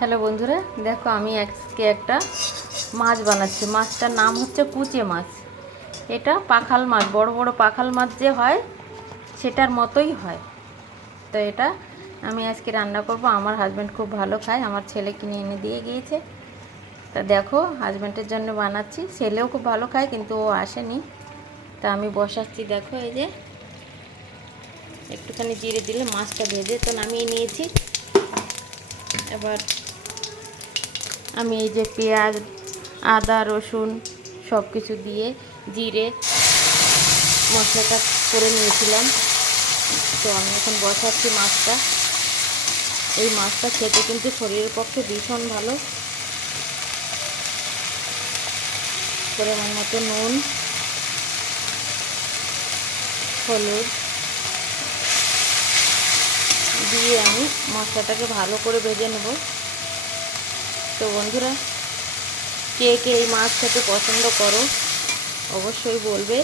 Hello বন্ধুরা, দেখো আমি আজকে একটা মাছ বানাচ্ছি। মাছটার নাম হচ্ছে কুচে মাছ। এটা পাখাল মাছ, বড় বড় পাখাল মাছ যে হয় সেটার মতোই হয়। তো এটা আমি আজকে রান্না করব। আমার হাজব্যান্ড খুব ভালো খায়, আমার ছেলে কিনে এনে দিয়ে গিয়েছে। তা দেখো হাজব্যান্ডের জন্য বানাচ্ছি। ছেলেও খুব ভালো খায় কিন্তু ও আসেনি, তা আমি বসাচ্ছি। দেখো এই যে একটুখানি জিরে দিলে মাছটা ভেজে তো নামিয়ে নিয়েছি। এবার আমি এই যে পেঁয়াজ, আদা, রসুন সব কিছু দিয়ে জিরে মশলাটা করে নিয়েছিলাম। তো আমি এখন বসাচ্ছি মাছটা। এই মাছটা খেতে কিন্তু শরীরের পক্ষে ভীষণ ভালো। পরিমাণ মতো নুন, হলুদ দিয়ে আমি মশলাটাকে ভালো করে ভেজে নেব। তো বন্ধুরা, কে কে এই মাছ খেতে পছন্দ করো অবশ্যই বলবে।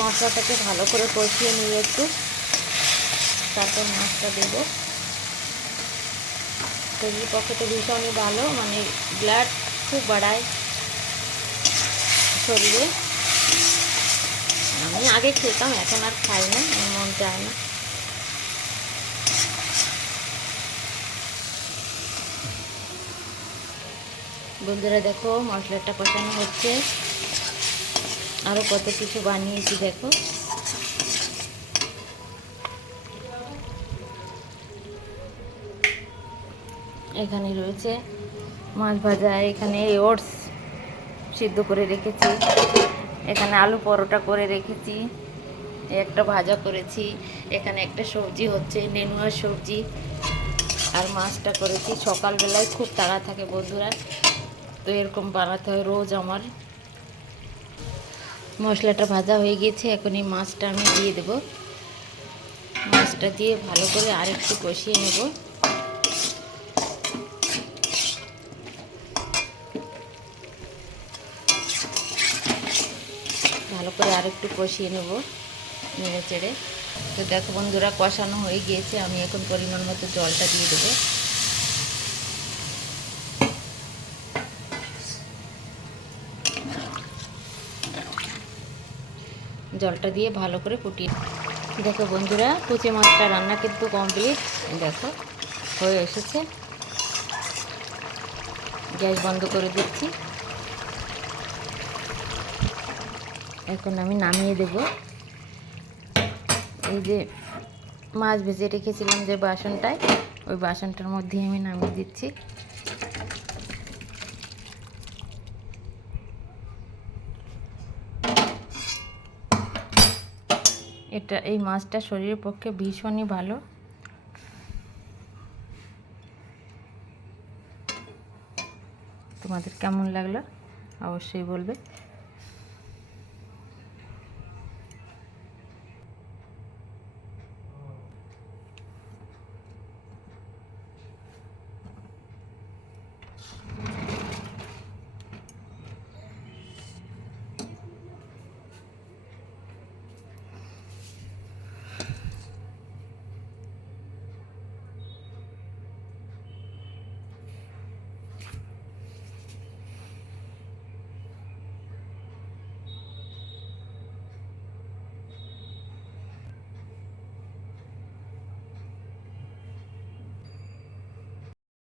মশলাটাকে ভালো করে কষিয়ে নিয়ে একটু তারপর মাছটা দেবো। শরীরের পক্ষে তো ভীষণই ভালো, মানে ব্লাড খুব বাড়ায় শরীরে। আমি আগে খেতাম, এখন আর খাই না, মন চায় না। বন্ধুরা দেখো মশলাটা কষানো হচ্ছে। আরও কত কিছু বানিয়েছি দেখো। এখানে রয়েছে মাছ ভাজা, এখানে ওটস সিদ্ধ করে রেখেছি, এখানে আলু পরোটা করে রেখেছি, একটা ভাজা করেছি, এখানে একটা সবজি হচ্ছে নেনুয়ার সবজি, আর মাছটা করেছি। সকালবেলায় খুব তাড়া থাকে বন্ধুরা, তো এরকম বানাতে হয় রোজ আমার। মশলাটা ভাজা হয়ে গেছে, এখন এই মাছটা আমি দিয়ে দেব। মাছটা দিয়ে ভালো করে আরেকটু কষিয়ে নেব। ভালো করে আরেকটু কষিয়ে নেব নেড়ে চেড়ে। তো দেখো বন্ধুরা কষানো হয়ে গিয়েছে, আমি এখন পরিমাণ মতো জলটা দিয়ে দেবো। জলটা দিয়ে ভালো করে ফুটিয়ে দেখো বন্ধুরা, কুচি মাছটা রান্না কিন্তু কমপ্লিট। দেখো হয়ে এসেছে। গ্যাস বন্ধ করে দিচ্ছি। এখন আমি নামিয়ে দেব। এই যে মাছ ভেজে রেখেছিলাম যে বাসনটায়, ওই বাসনটার মধ্যে আমি নামিয়ে দিচ্ছি। এই মাছটা শরীরের পক্ষে ভীষণই ভালো। তোমাদের কেমন লাগলো অবশ্যই বলবে।